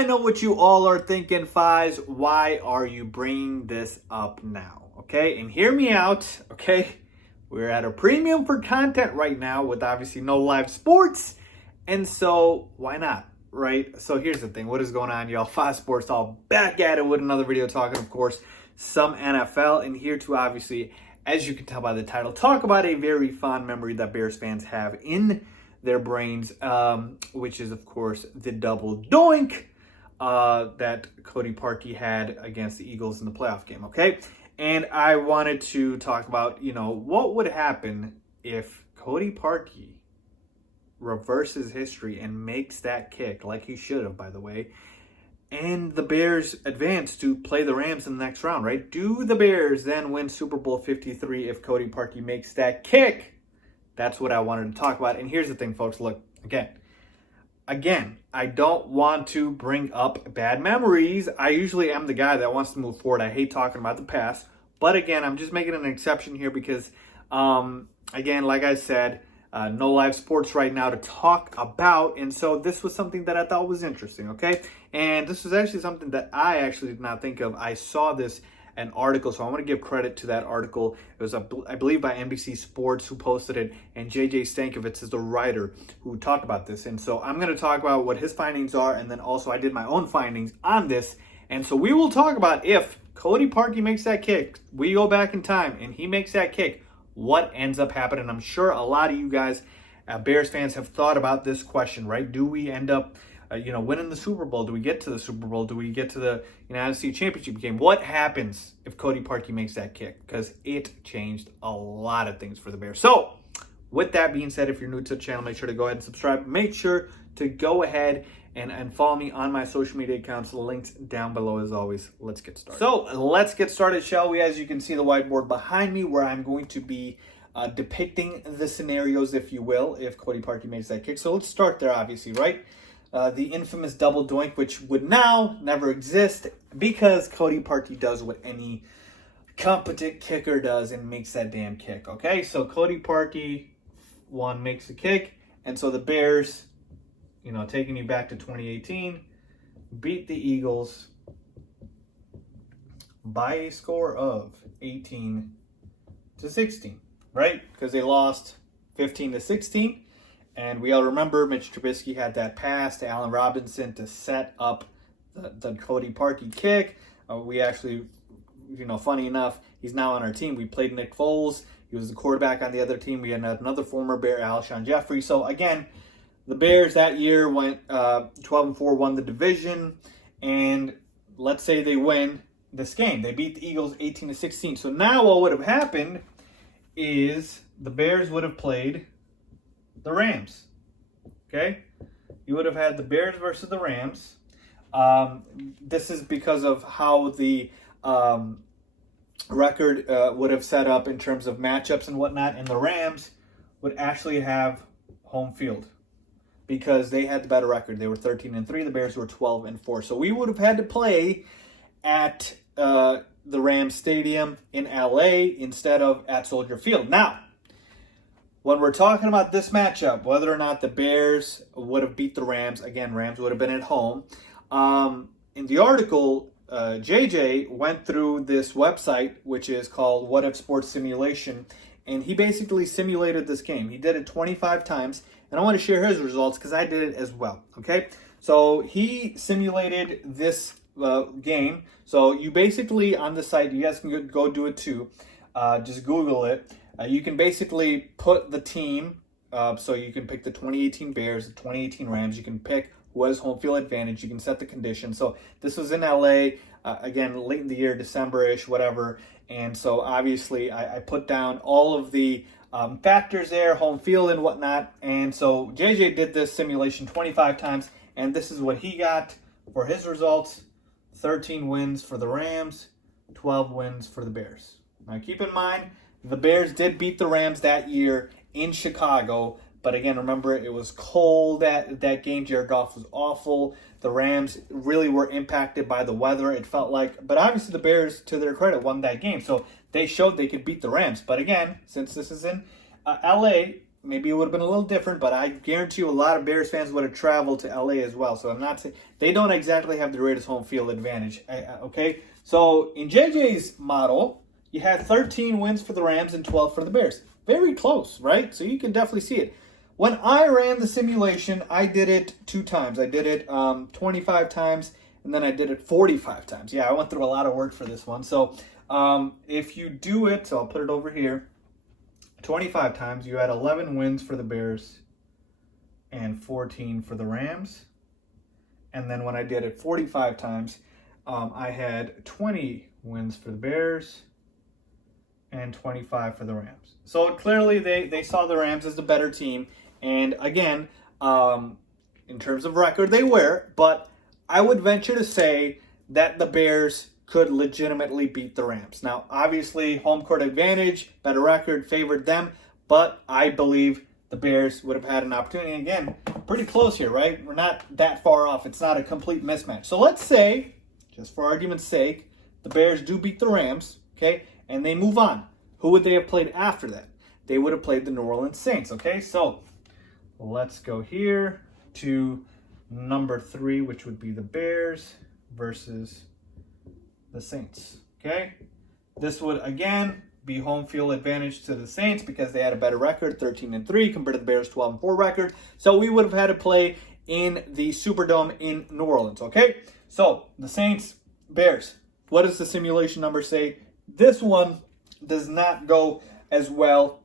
I know what you all are thinking, Faiz. Why are you bringing this up now? Okay, and hear me out, okay? We're at a premium for content right now with obviously no live sports. And so why not, right? So here's the thing. What is going on, y'all? FaizSportsTalk back at it with another video talking, of course, some NFL. And here to obviously, as you can tell by the title, talk about a very fond memory that Bears fans have in their brains, which is, of course, the double doink that Cody Parkey had against the Eagles in the playoff game, okay? And I wanted to talk about, what would happen if Cody Parkey reverses history and makes that kick, like he should have, by the way, and the Bears advance to play the Rams in the next round, right? Do the Bears then win Super Bowl 53 if Cody Parkey makes that kick? That's what I wanted to talk about. And here's the thing, folks. Look, again, I don't want to bring up bad memories. I usually am the guy that wants to move forward. I hate talking about the past. But again, I'm just making an exception here because, again, like I said, no live sports right now to talk about. And so this was something that I thought was interesting, okay? And this was actually something that I actually did not think of. I saw this an article, so I want to give credit to that article. It was, I believe, by NBC Sports who posted it, and JJ Stankovitz is the writer who talked about this. And so I'm going to talk about what his findings are, and then also I did my own findings on this. And so we will talk about if Cody Parkey makes that kick, we go back in time, and he makes that kick, what ends up happening. I'm sure a lot of you guys, Bears fans, have thought about this question, right? Do we end up winning the Super Bowl? Do we get to the Super Bowl? Do we get to the NFC Championship game? What happens if Cody Parkey makes that kick? Because it changed a lot of things for the Bears. So, with that being said, if you're new to the channel, make sure to go ahead and subscribe. Make sure to go ahead and follow me on my social media accounts. The links down below as always. Let's get started. So, let's get started, shall we? As you can see the whiteboard behind me where I'm going to be depicting the scenarios, if you will, if Cody Parkey makes that kick. So, let's start there, obviously, right? The infamous double doink, which would now never exist because Cody Parkey does what any competent kicker does and makes that damn kick, okay? So Cody Parkey, makes a kick, and so the Bears, taking you back to 2018, beat the Eagles by a score of 18-16, right? Because they lost 15-16. And we all remember Mitch Trubisky had that pass to Allen Robinson to set up the Cody Parkey kick. We actually, funny enough, he's now on our team. We played Nick Foles. He was the quarterback on the other team. We had another former Bear, Alshon Jeffrey. So, again, the Bears that year went 12-4, won the division. And let's say they win this game. They beat the Eagles 18-16. So now what would have happened is the Bears would have played the Rams, okay? You would have had the Bears versus the Rams. This is because of how the record would have set up in terms of matchups and whatnot, and the Rams would actually have home field because they had the better record. They were 13-3. The Bears were 12-4. So we would have had to play at the Rams Stadium in LA instead of at Soldier Field. Now, when we're talking about this matchup, whether or not the Bears would have beat the Rams, again, Rams would have been at home. In the article, JJ went through this website, which is called What If Sports Simulation, and he basically simulated this game. He did it 25 times, and I want to share his results because I did it as well, okay? So he simulated this game. So you basically, on the site, you guys can go do it too. Just Google it. You can basically put the team, so you can pick the 2018 Bears, the 2018 Rams. You can pick who has home field advantage. You can set the conditions. So this was in LA, again, late in the year, December-ish, whatever. And so obviously I put down all of the factors there, home field and whatnot. And so JJ did this simulation 25 times, and this is what he got for his results. 13 wins for the Rams, 12 wins for the Bears. Now keep in mind, the Bears did beat the Rams that year in Chicago, but again, remember, it was cold that game. Jared Goff was awful. The Rams really were impacted by the weather, it felt like. But obviously, the Bears, to their credit, won that game. So they showed they could beat the Rams. But again, since this is in LA, maybe it would have been a little different, but I guarantee you a lot of Bears fans would have traveled to LA as well. So I'm not saying they don't exactly have the greatest home field advantage. Okay, so in JJ's model, you had 13 wins for the Rams and 12 for the Bears. Very close, right? So you can definitely see it. When I ran the simulation, I did it 2 times. I did it 25 times, and then I did it 45 times. Yeah, I went through a lot of work for this one. So if you do it, so I'll put it over here, 25 times, you had 11 wins for the Bears and 14 for the Rams. And then when I did it 45 times, I had 20 wins for the Bears and 25 for the Rams. So clearly they saw the Rams as the better team. And again, in terms of record, they were. But I would venture to say that the Bears could legitimately beat the Rams. Now, obviously, home court advantage, better record, favored them. But I believe the Bears would have had an opportunity. And again, pretty close here, right? We're not that far off. It's not a complete mismatch. So let's say, just for argument's sake, the Bears do beat the Rams, okay? And they move on. Who would they have played after that? They would have played the New Orleans Saints, okay? So let's go here to number 3, which would be the Bears versus the Saints, okay? This would, again, be home field advantage to the Saints because they had a better record, 13-3, compared to the Bears' 12-4 record. So we would have had to play in the Superdome in New Orleans, okay? So the Saints, Bears, what does the simulation number say? This one does not go as well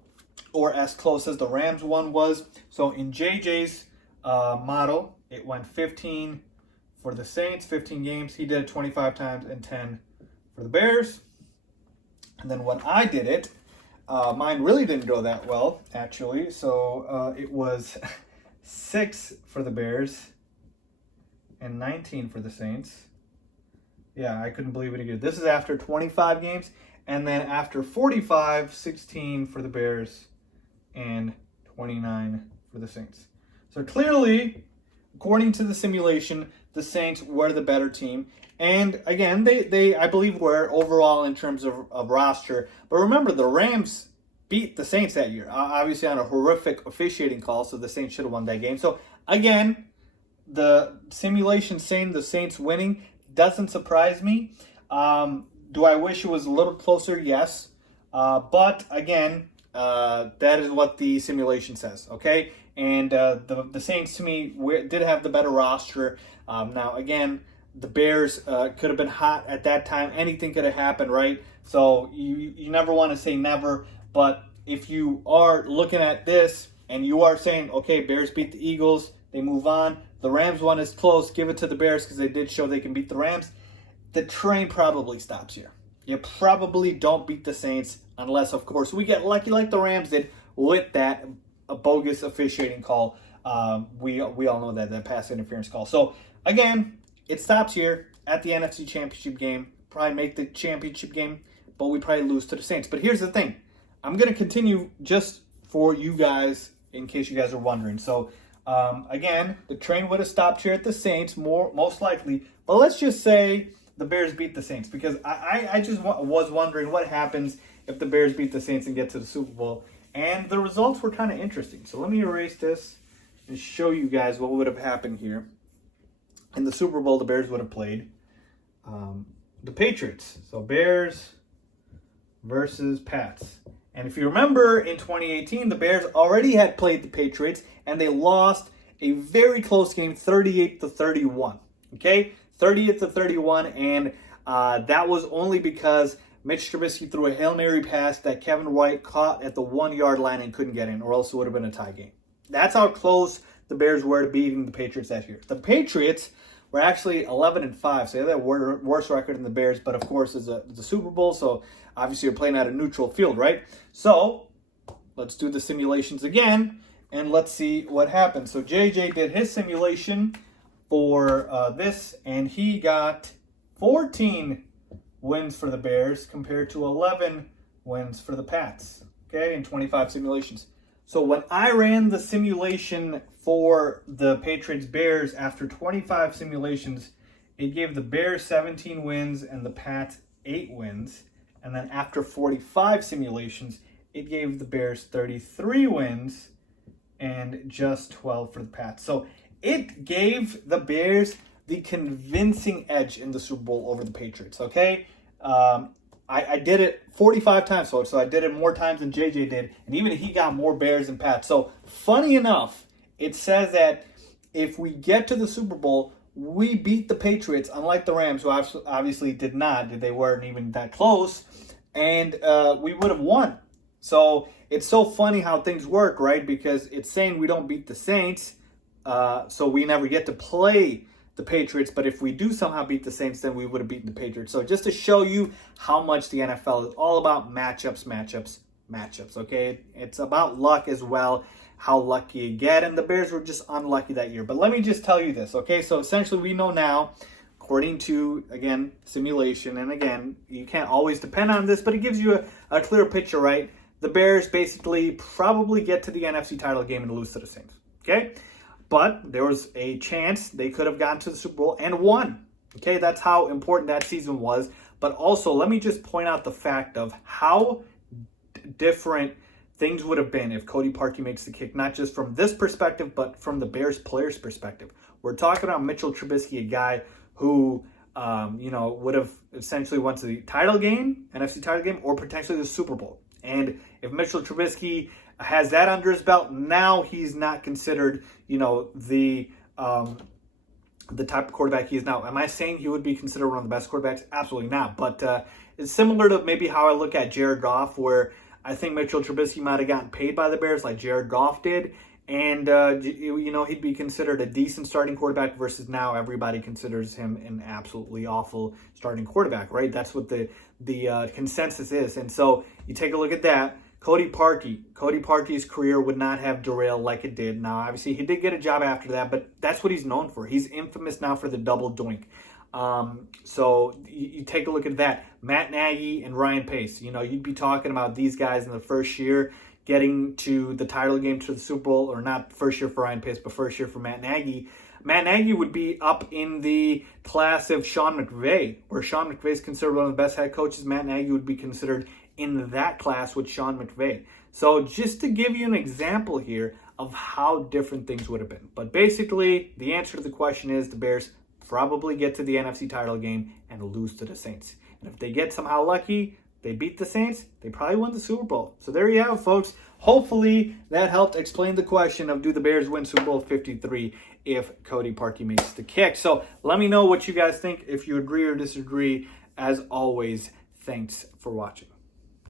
or as close as the Rams one was. So in JJ's model, it went 15 for the Saints, 15 games. He did it 25 times and 10 for the Bears. And then when I did it, mine really didn't go that well, actually. So it was 6 for the Bears and 19 for the Saints. Yeah, I couldn't believe it again. This is after 25 games. And then after 45, 16 for the Bears and 29 for the Saints. So clearly, according to the simulation, the Saints were the better team. And again, they I believe, were overall in terms of roster. But remember, the Rams beat the Saints that year, obviously on a horrific officiating call, so the Saints should have won that game. So again, the simulation saying the Saints winning doesn't surprise me. Do I wish it was a little closer? Yes. But again, that is what the simulation says, okay? And the Saints, to me, did have the better roster. Now, again, the Bears could have been hot at that time. Anything could have happened, right? So you never want to say never. But if you are looking at this and you are saying, okay, Bears beat the Eagles, they move on. The Rams one is close. Give it to the Bears because they did show they can beat the Rams. The train probably stops here. You probably don't beat the Saints unless, of course, we get lucky like the Rams did with that bogus officiating call. We all know that pass interference call. So, again, it stops here at the NFC Championship game. Probably make the championship game, but we probably lose to the Saints. But here's the thing. I'm going to continue just for you guys in case you guys are wondering. So, again, the train would have stopped here at the Saints, most likely. But let's just say the Bears beat the Saints because I just was wondering what happens if the Bears beat the Saints and get to the Super Bowl. And the results were kind of interesting. So let me erase this and show you guys what would have happened here. In the Super Bowl, the Bears would have played the Patriots. So Bears versus Pats. And if you remember, in 2018, the Bears already had played the Patriots, and they lost a very close game, 38-31. Okay? 38-31, and that was only because Mitch Trubisky threw a Hail Mary pass that Kevin White caught at the 1-yard line and couldn't get in, or else it would have been a tie game. That's how close the Bears were to beating the Patriots that year. The Patriots were actually 11-5, so they had a worse record than the Bears, but of course it's the Super Bowl, so obviously you're playing at a neutral field, right? So let's do the simulations again, and let's see what happens. So JJ did his simulation for this, and he got 14 wins for the Bears compared to 11 wins for the Pats, okay, in 25 simulations. So when I ran the simulation for the Patriots-Bears after 25 simulations, it gave the Bears 17 wins and the Pats 8 wins. And then after 45 simulations, it gave the Bears 33 wins and just 12 for the Pats. So it gave the Bears the convincing edge in the Super Bowl over the Patriots, okay? I did it 45 times, folks, so I did it more times than JJ did, and even he got more Bears than Pats. So funny enough, it says that if we get to the Super Bowl, we beat the Patriots, unlike the Rams, who obviously did not. They weren't even that close, and we would have won. So it's so funny how things work, right? Because it's saying we don't beat the Saints, so we never get to play the Patriots. But if we do somehow beat the Saints, then we would have beaten the Patriots. So just to show you how much the NFL is all about matchups, okay? It's about luck as well, how lucky you get. And the Bears were just unlucky that year. But let me just tell you this, okay? So essentially we know now, according to, again, simulation, and again, you can't always depend on this, but it gives you a clear picture, right? The Bears basically probably get to the NFC title game and lose to the Saints, okay? But there was a chance they could have gotten to the Super Bowl and won, okay? That's how important that season was. But also, let me just point out the fact of how different things would have been if Cody Parkey makes the kick, not just from this perspective, but from the Bears players' perspective. We're talking about Mitchell Trubisky, a guy who, would have essentially went to the title game, NFC title game, or potentially the Super Bowl. And if Mitchell Trubisky has that under his belt, now he's not considered, the type of quarterback he is now. Am I saying he would be considered one of the best quarterbacks? Absolutely not. But it's similar to maybe how I look at Jared Goff, where I think Mitchell Trubisky might have gotten paid by the Bears like Jared Goff did. And, he'd be considered a decent starting quarterback versus now everybody considers him an absolutely awful starting quarterback, right? That's what the consensus is. And so you take a look at that. Cody Parkey's career would not have derailed like it did. Now, obviously, he did get a job after that, but that's what he's known for. He's infamous now for the double doink. So you take a look at that. Matt Nagy and Ryan Pace. You'd be talking about these guys in the first year getting to the title game, to the Super Bowl, or not first year for Ryan Pace, but first year for Matt Nagy. Matt Nagy would be up in the class of Sean McVay, where Sean McVay is considered one of the best head coaches. Matt Nagy would be considered in that class with Sean McVay. So just to give you an example here of how different things would have been. But basically, the answer to the question is the Bears probably get to the NFC title game and lose to the Saints. And if they get somehow lucky, they beat the Saints, they probably win the Super Bowl. So there you have it, folks. Hopefully that helped explain the question of do the Bears win Super Bowl 53 if Cody Parkey makes the kick. So let me know what you guys think, if you agree or disagree. As always, thanks for watching.